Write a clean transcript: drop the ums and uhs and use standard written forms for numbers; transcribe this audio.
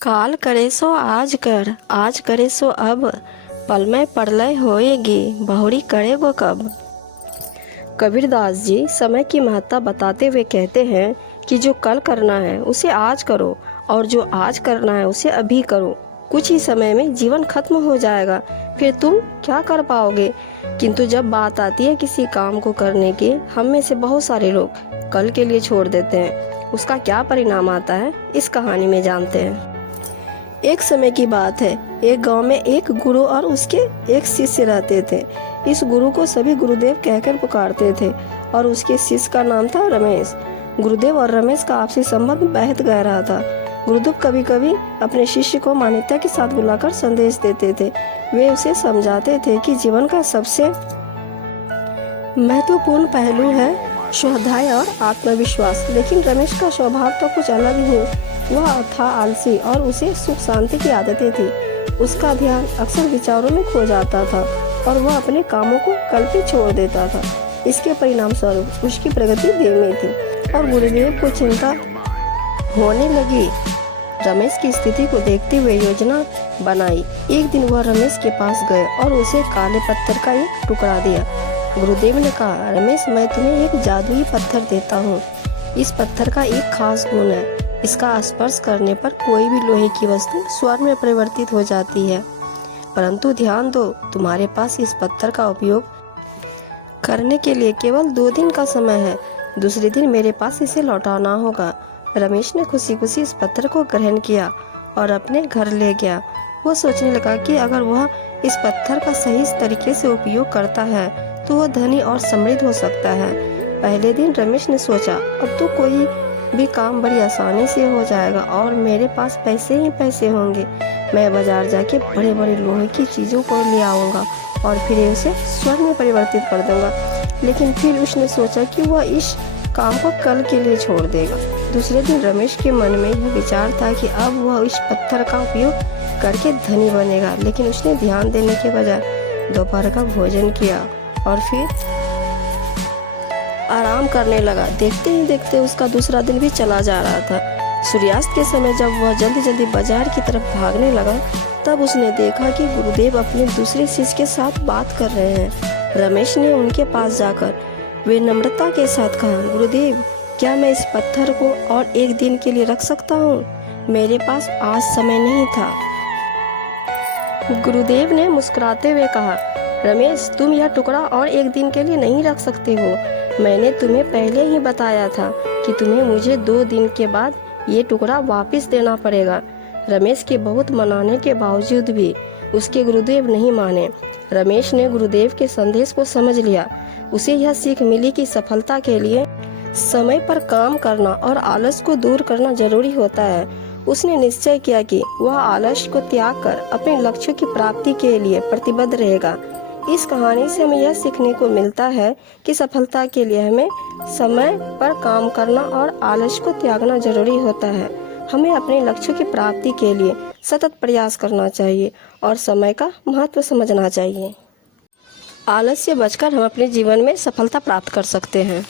काल करे सो आज कर, आज करे सो अब, पल में प्रलय होएगी, बहुरी करेगो कब। कबीरदास जी समय की महत्ता बताते हुए कहते हैं कि जो कल करना है उसे आज करो और जो आज करना है उसे अभी करो। कुछ ही समय में जीवन खत्म हो जाएगा, फिर तुम क्या कर पाओगे। किंतु जब बात आती है किसी काम को करने की, हम में से बहुत सारे लोग कल के लिए छोड़ देते हैं। उसका क्या परिणाम आता है, इस कहानी में जानते हैं। एक समय की बात है, एक गांव में एक गुरु और उसके एक शिष्य रहते थे। इस गुरु को सभी गुरुदेव कहकर पुकारते थे और उसके शिष्य का नाम था रमेश। गुरुदेव और रमेश का आपसी संबंध बेहद गहरा था। गुरुदेव कभी कभी अपने शिष्य को मान्यता के साथ बुलाकर संदेश देते थे। वे उसे समझाते थे कि जीवन का सबसे महत्वपूर्ण पहलू है स्वाध्याय और आत्मविश्वास। लेकिन रमेश का स्वभाव तो कुछ अलग ही। वह था आलसी और उसे सुख शांति की आदतें थी। उसका ध्यान अक्सर विचारों में खो जाता था और वह अपने कामों को कल पे छोड़ देता था। इसके परिणाम स्वरूप उसकी प्रगति धीमी थी और गुरुदेव को चिंता होने लगी। रमेश की स्थिति को देखते हुए योजना बनाई। एक दिन वह रमेश के पास गए और उसे काले पत्थर का एक टुकड़ा दिया। गुरुदेव ने कहा, रमेश, मैं तुम्हें एक जादुई पत्थर देता हूँ। इस पत्थर का एक खास गुण है, इसका स्पर्श करने पर कोई भी लोहे की वस्तु स्वर्ण में परिवर्तित हो जाती है। परंतु ध्यान दो, तुम्हारे पास इस पत्थर का उपयोग करने के लिए केवल 2 दिन का समय है। दूसरे दिन मेरे पास इसे लौटाना होगा। रमेश ने खुशी खुशी इस पत्थर को ग्रहण किया और अपने घर ले गया। वो सोचने लगा कि अगर वह इस पत्थर का सही तरीके से उपयोग करता है तो वह धनी और समृद्ध हो सकता है। पहले दिन रमेश ने सोचा, अब तो कोई भी काम बड़ी आसानी से हो जाएगा और मेरे पास पैसे ही पैसे होंगे। मैं बाजार जाके बड़े बड़े लोहे की चीज़ों को ले आऊँगा और फिर उसे स्वर्ण में परिवर्तित कर दूँगा। लेकिन फिर उसने सोचा कि वह इस काम को कल के लिए छोड़ देगा। दूसरे दिन रमेश के मन में यह विचार था कि अब वह इस पत्थर का उपयोग करके धनी बनेगा। लेकिन उसने ध्यान देने के बजाय दोपहर का भोजन किया और फिर आराम करने लगा। देखते ही देखते उसका दूसरा दिन भी चला जा रहा था। सूर्यास्त के समय जब वह जल्दी जल्दी बाजार की तरफ भागने लगा, तब उसने देखा कि गुरुदेव अपने दूसरे शिष्य के साथ बात कर रहे हैं। रमेश ने उनके पास जाकर विनम्रता के साथ कहा, गुरुदेव, क्या मैं इस पत्थर को और एक दिन के लिए रख सकता हूँ? मेरे पास आज समय नहीं था। गुरुदेव ने मुस्कुराते हुए कहा, रमेश, तुम यह टुकड़ा और एक दिन के लिए नहीं रख सकते हो। मैंने तुम्हें पहले ही बताया था कि तुम्हें मुझे 2 दिन के बाद ये टुकड़ा वापस देना पड़ेगा। रमेश के बहुत मनाने के बावजूद भी उसके गुरुदेव नहीं माने। रमेश ने गुरुदेव के संदेश को समझ लिया। उसे यह सीख मिली कि सफलता के लिए समय पर काम करना और आलस को दूर करना जरूरी होता है। उसने निश्चय किया कि वह आलस को त्याग कर अपने लक्ष्यों की प्राप्ति के लिए प्रतिबद्ध रहेगा। इस कहानी से हमें यह सीखने को मिलता है कि सफलता के लिए हमें समय पर काम करना और आलस को त्यागना जरूरी होता है। हमें अपने लक्ष्यों की प्राप्ति के लिए सतत प्रयास करना चाहिए और समय का महत्व समझना चाहिए। आलस से बचकर हम अपने जीवन में सफलता प्राप्त कर सकते हैं।